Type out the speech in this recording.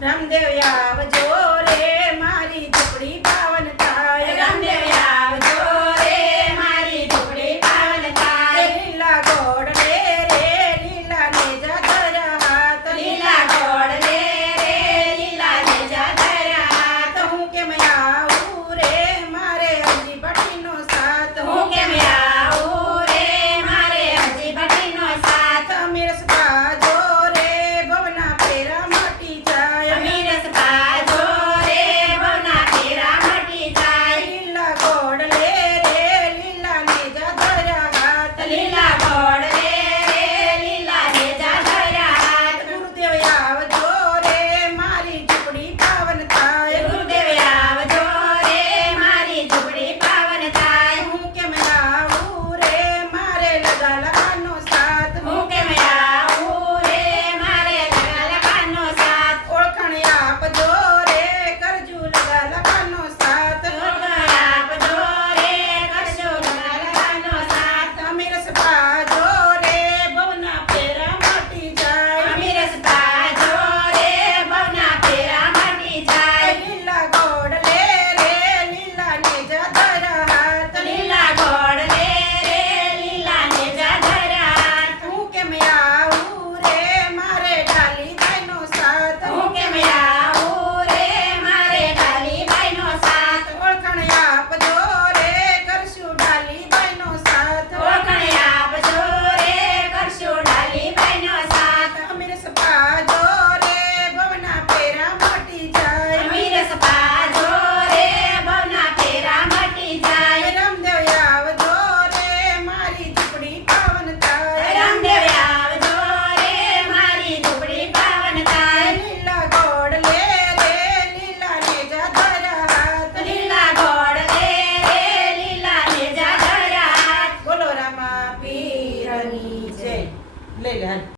રામદેવ આવજો રે મારી ઝૂંપડી પાવન થાય રામદેવ આવજો રે મારી ઝૂંપડી પાવન થાય લીલા ગોળ લે રે લીલા નેજા ધરા હાથ લીલા ગોળ લે રે લીલા નેજા ધરા હાથ હું કેમ આવું રે મારે હજી ભટ્ટીનો સાથ હું કેમ આવું રે મારે હજી ભટ્ટીનો સાથ અમીરસ પાજો રે ભવના ફેરા મટી જાય અમીરસ પાજો રે ભવના ફેરા મટી જાય લીલા ગોળ લે રે લીલા નેજા ધરા હાથ લીલા ગોળ રે લીલા નેજા ધરા હાથ ગુરુદેવ આવજો રે મારી ઝૂંપડી પાવન થાય ગુરુદેવ આવજો રે મારી ઝૂંપડી પાવન થાય હું કેમ આવું રે મારે લગા લગાનો સાથ હું કેમ આવું રે મારે લગા લગાનો સાથ ઓળખાણ આપજો રે કરજુ લગા લગાનો સાથ ઓળખાણ આપજો રે કરજો લગા લગાનો સાથ અમીરસ પાજો રે ભવના ફેરા મટી જાય અમીરસ પાજો રે ભવના ફેરા મટી જાય લીલા ગોળ લે રે લીલા નેજા ધરા હાથ લીલા ગોળ લે રે લીલા નેજા ધરા હાથ હું કેમ આવું રે મારે ડાલી ભાઈનો સાથ હું કેમ આવું રે મારે ડાલીબાઈનો સાથ ઓળખાણ આપજો રે કરશું ડાલી ભાઈનો સાથ ઓળખાણ આપજો રે કરશું ડાલીબાઈનો સાથ અમીરસ પાજો રે ભવના ફેરા મટી જાય અમીરસ પાજો રે ભવના ફેરા મટી જાય રામદેવ આવજો રે મારી ઝૂંપડી પાવન થાય રામદેવ આવજો રે મારી ઝૂંપડી પાવન થાય લીલા ગોળ લે રે લીલા નેજા ધરા હાથ લીલા ગોળ લે રે લીલા નેજા ધરા હાથ બોલો રામા પીરની જય લઈ લે હાલ